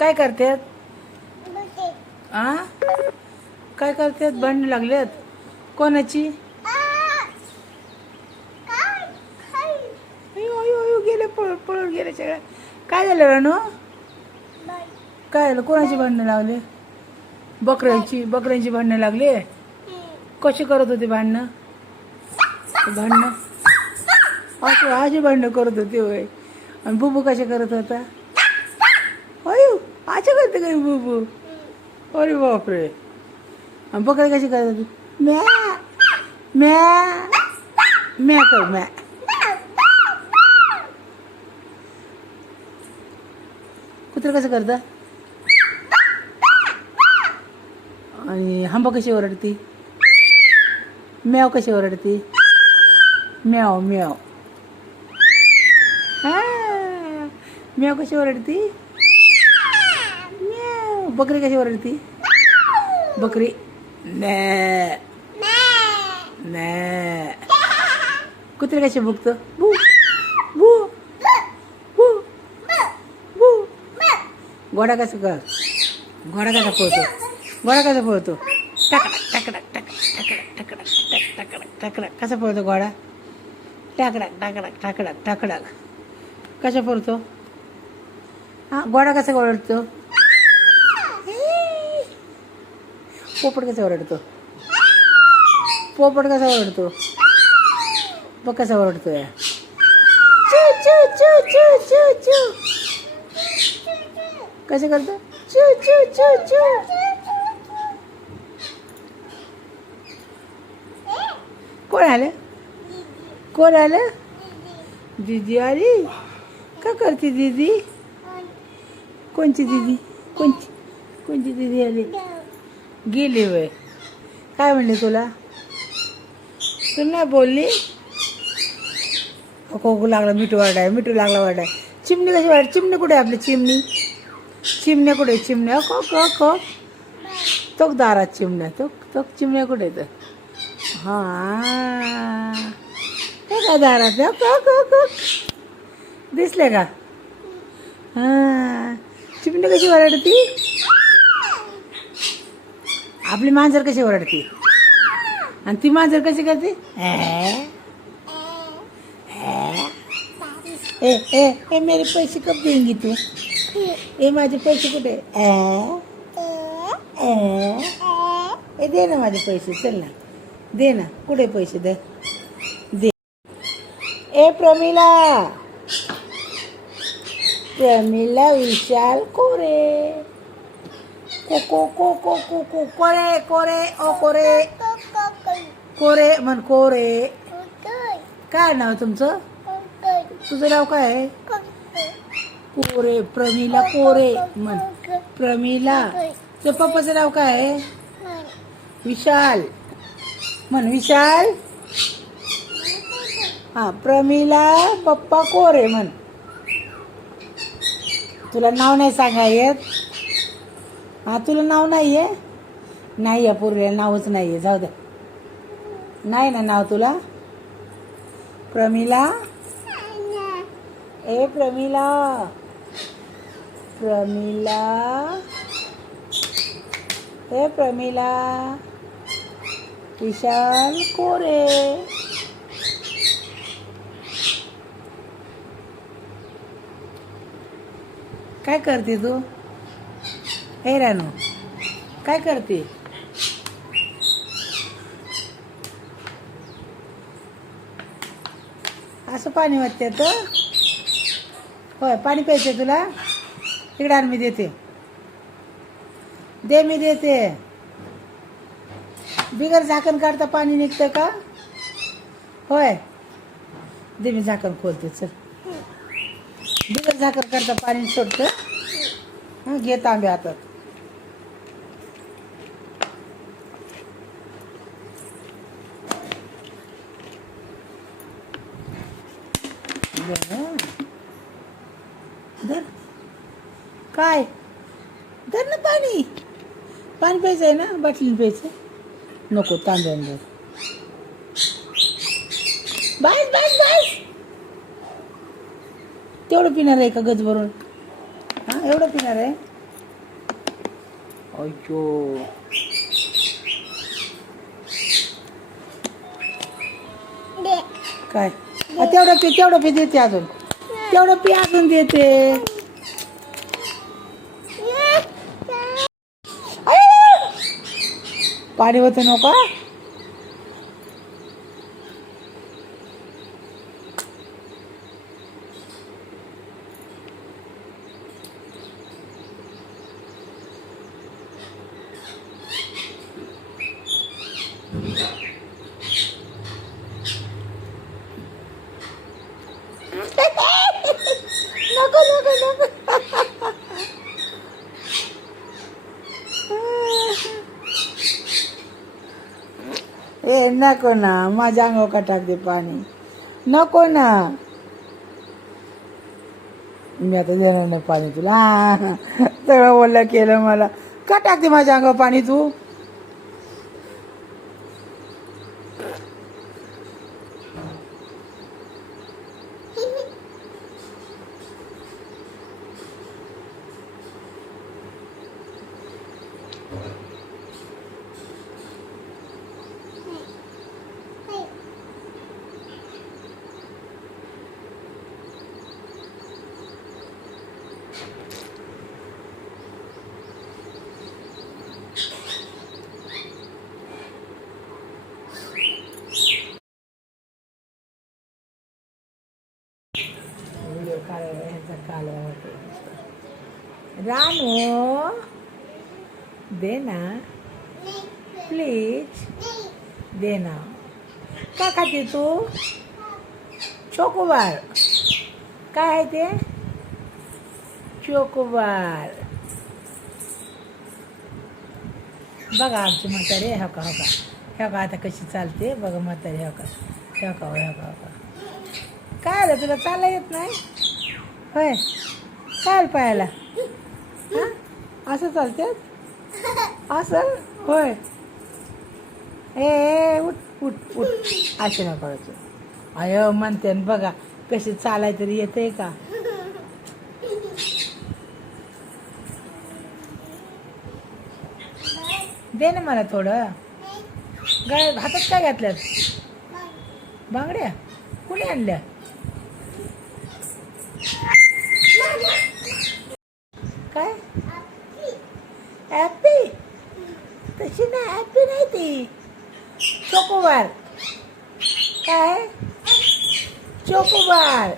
काय करतात? आ काय करतात? भांडण लागलेत कोणाची? अयो अयो अयो गेले पळून गेले सगळ्या. काय झालं रानू? काय झालं? कोणाची भांडणं लागले? बकऱ्यांची भांडणं लागले. कशी करत होते भांडणं? असं आजी भांडणं करत होते होय. आणि बुबू कशा करत होता? अयो आशा करते काय बुबू? अरे बापरे. आणि बकरी कशी करत होती? म्या म्या म्या कर म्या. कुत्र कसं करता? आणि हंबा कशी ओरडती? म्याव कशी ओरडती? म्याव म्याव. हा म्याव कशी ओरडती? म्याव. बकरी कशी ओरडती? बकरी नॅ नॅ. कुत्रे कसे भुकतं? बू बू बू बू. घोडा कसं कर? घोडा कसा पळतो? घोडा कसा पळतो? टकडक टकडक टकडक टकडक टकडक टकडक टकडक. कसा पळतो घोडा? टाकडक टाकडक टाकडक टाकडक. कसा पळतो? हा घोडा कसा ओरडतो? पोपट कसा ओरडतो? पोपट कसा ओरडतो? बघ कसा ओरडतोय. चू चू चू चू चू चू. कसं करतो? चू चू चू चू. कोण आलं? कोण आलं? दीदी आली. का करते दीदी? कोणची दीदी? कोणची दीदी आली? गेली वय. काय म्हणले तुला? तू नाही बोलली? खोकू लागला. मिठू लागला वाटाय. चिमणी कशी वाट? चिमणी कुठे आपली चिमणी? चिमण्या कुठे? चिमण्या खो खो खो. तो दारात चिमण्या. तो चिमण्या कुठे तर? हां का दारात? खो खो खो. दिसले का? हां चिमणी कशी ओरडती? आपली मांजर कशी ओरडती? आणि ती मांजर कशी करते? ए मेरे पैसे कब देंगी तू? ए माझे पैसे कुठे? ए दे ना माझे पैसे. चल ना दे ना. कुठे पैसे? दे. ए प्रमिला विशाल कोरे. को कोरे कोरे ओ कोरे कोरे म्हण. कोरे. काय नाव तुमचं? तुझं नाव काय आहे? कोरे. प्रमिला कोरे म्हण. प्रमिला. तुझ्या पप्पाचं नाव काय आहे? विशाल म्हण. विशाल. हा प्रमिला पप्पा कोरे म्हण. तुला नाव नाही सांगा येत? हा तुला नाव नाही आहे? नाही आहे पूर्वीला नावच नाही आहे. जाऊ दे. नाही ना नाव तुला? प्रमिला. ए प्रमिला. प्रमिला. ए प्रमिला. विशाल कोरे. काय करते तू? हे रानू काय करते? असं पाणी वाटते तर? होय पाणी प्यायचं तुला? इकडे आण मी देते. दे मी देते. बिगर झाकण काढता पाणी निघतं का? होय दे मी झाकण खोलते. चल बिगर झाकण काढता पाणी सोडतं. हां घे तांबे हातात. धर. काय? धर ना पाणी. पाणी प्यायचं आहे ना? बाटलीने प्यायचं. नको तांब्यावर. बस बस बस. तेवढं पिणार आहे का गज भरून? हा एवढं पिणार आहे? अय्यो. काय तेवढं पी देते अजून. तेवढं पी अजून देते. पाणी होतं नको. नको नको नको. ए नको ना, माझ्या अंगावर का टाकते पाणी. नको ना, मी आता देणार नाही पाणी तुला. सगळं ओलं केलं मला. का टाकते माझ्या अंगावर पाणी तू? व्हिडिओ ह्याचा कालवा रानू दे ना प्लीज. दे ना. काय खाते तू? चोकोबार. काय आहे ते? चोकोबार. बघा आमची म्हातारी. हो का आता कशी चालते बघा म्हातारी. हो का काय आलं तुला? चालला येत नाही होय? काय पायाला? हां असं चालते असं होय? ए उठ उठ उठ. असे ना करायचं. अय म्हणते बघा कशी चालाय तरी येते का? दे ना मला थोडं. गाय हातात काय घातल्यात? बांगड्या कुणी आणल्या? काय? ॲपी? तशी नाही, ॲपी नाही ती. चोकोबार. काय? चोकोबार.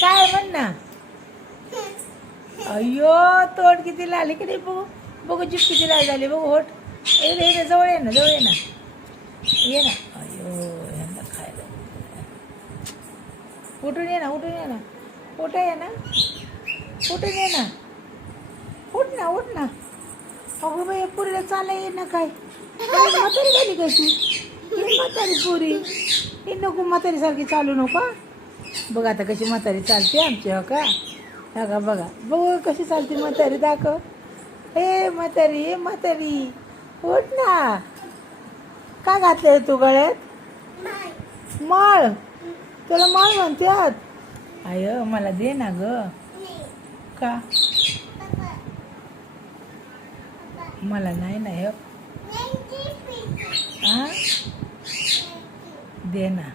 काय म्हण ना. अय्यो तोंड किती लाल. इकडे बघू जीप किती लाल झाली बघू. होट ये जवळ ये ना ये ना. अय्यो यांना खायला. उठून ये ना उठ ये ना. उठ ना. अगो बाई पुरीला चालला ये ना. काय म्हातारी झाली काय तू? ही म्हातारी पुरी. ही नको म्हातारीसारखी चालू नको. बघा आता कशी म्हातारी चालते आमची. हो का बघा बघू कशी चालते म्हातारी. दाखव. हे म्हातारी उठ ना. काय घातलंय तू गळ्यात? माळ. तुला माळ म्हणतात? आय मला दे ना ग. का? मला नाही ना. हे हां दे ना.